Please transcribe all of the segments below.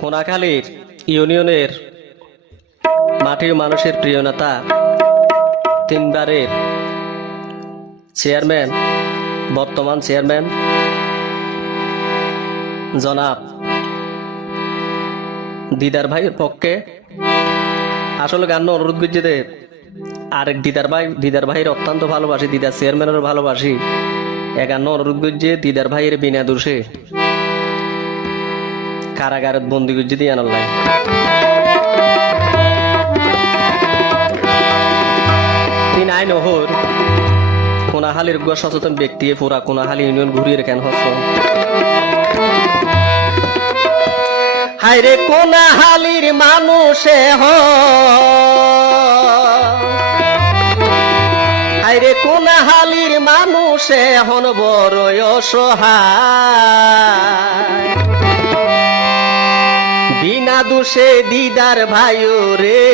খোনাখালীর ইউনিয়নের মাটি ও মানুষের প্রিয় নেতা, তিনবারের চেয়ারম্যান, বর্তমান চেয়ারম্যান জনাব দিদার ভাইয়ের পক্ষে আসলে গান অনুরোধ করছি যে আরেক দিদার ভাইয়ের অত্যন্ত ভালোবাসি, দিদার চেয়ারম্যানের ভালোবাসি। একান্ন অনুরোধ করছে দিদার ভাইয়ের বিনা দোষে কারাগারের বন্দি করছে দিয়ে আনাল্লাই। তিন আইন ওহর কোনাহালির সচেতন ব্যক্তি পুরা কোনাহালি ইউনিয়ন ঘুরিয়ে রেখেন হস হাইরে কোনাহালির মানুষে হাইরে কোনাহালির মানুষে হন বড় অসহায়, বিনা দোষে দিদার ভাইও রে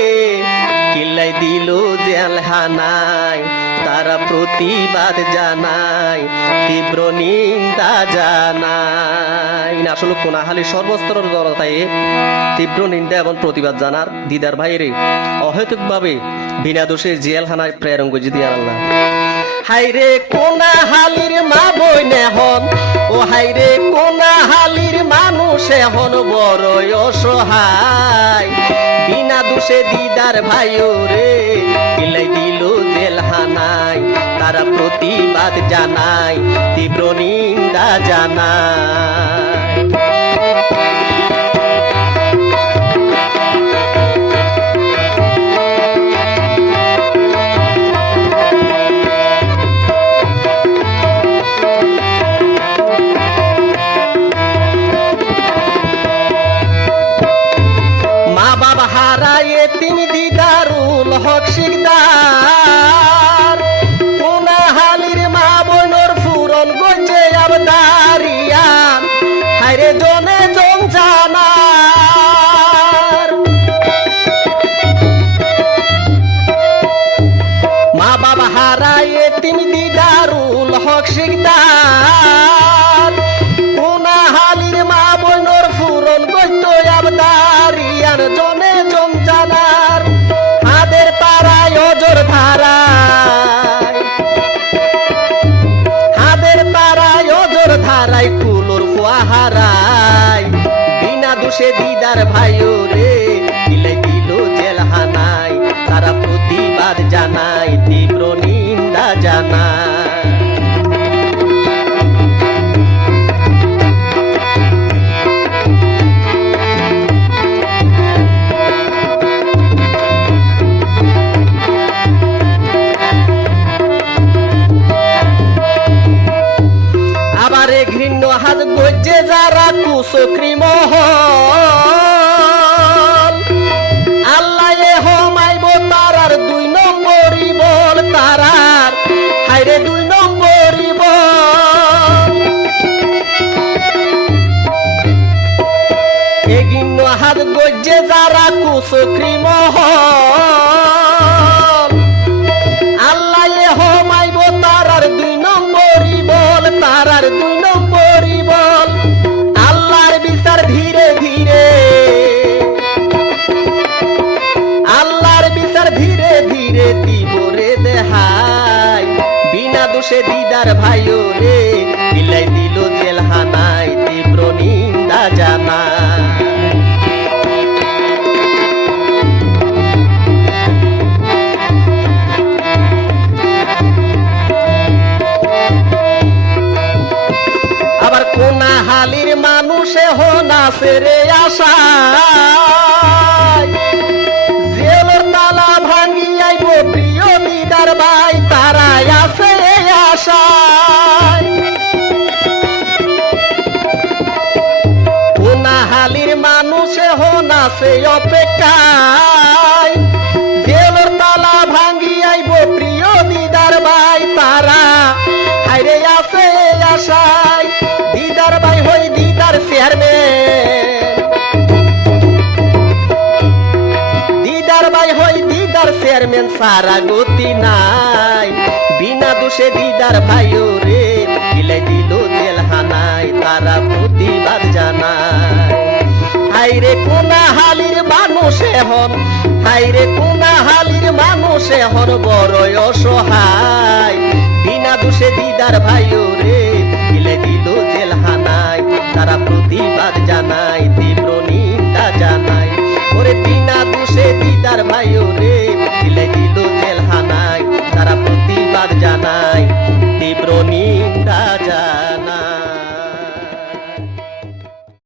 কিল্লাই দিল জেলখানায়। তারা প্রতিবাদ জানায়, তীব্র নিন্দা জানায়। আসলে কোনাহালি সর্বস্তরের জনতায় তীব্র নিন্দা এবং প্রতিবাদ জানার দিদার ভাইয়ের অহেতুকভাবে বিনা দোষে জেলখানায় প্রেরণ করে দিয়ে আল্লাহ। হাইরে কোনাহালির মা বই নেহন ও হাইরে কোনাহালির মানুষ এখন বড় অসহায়, বিনা দোষে দিদার ভাইও রে কিলাই দিল জেলখানায়। তারা প্রতিবাদ জানায়, তীব্র নিন্দা জানায়। হারায়ে তিনি দিদারুল হক শিকদার, কোনাহালির মা বোনর ফুরন গঞ্জে আবদারিয়ান, হায়রে জনে জন জানার। মা বাবা হারায়ে তিনি দিদারুল হক শিকদার, কোনাহালির মা বোনর ফুরন গঞ্জ আবদারিয়ান, জনে জন জানার। হাদের পাড়ায় অজর ধারায়, হাদের পাড়ায় অজর ধারায় কুলোর ফুয়াহারায়, বিনা দোষে দিদার ভাইও রে দিলে দিল জেলখানায়। তারা প্রতিবাদ জানায়, তীব্র নিন্দা জানায়। ঘৃণ্য হাত গজ্জে যারা কুচক্রি মহল, আল্লাহ হমাইব তারার 2 নম্বরই বল, তারার হাইরে 2 নম্বরই বল। এ ঘৃণ্য হাত গজ্জে যারা কুচক্রি মহল, আল্লাহ হমাইব তারার 2 নম্বরই বল, তারার 2 নম্বরই বল। আল্লাহর বিচার ধীরে ধীরে, আল্লাহর বিচার ধীরে ধীরে দিব রে দেহাই, বিনা দোষে দিদার ভাইও রে বিলাই দিল জেলখানায়। তীব্র নিন্দা জানায়। আবার কোনাহালির মানুষে হনাছে রে আশায়, জেলের তালা ভাঙি আইব প্রিয় দিদার ভাই, তারাই আছে আশায়। কোনাহালির মানুষে হনাছে অপেক্ষায়, জেলের তালা ভাঙি আইব প্রিয় দিদার ভাই, তারা হাইরে আছে আশায়। দিদার ভাই হই দিদার চেয়ারম্যান, দিদার ভাই হই দিদার চেয়ারম্যান, সারা গতি নাই। বিনা দোষে দিদার ভাইও রে বিলাই দিল জেলখানায়। তারা প্রতিবাদ জানায়, হাইরে কোনা হালির মানুষ এখন, হাইরে কোনা হালির মানুষ এখন বড় অসহায়, বিনা দোষে দিদার ভাই রে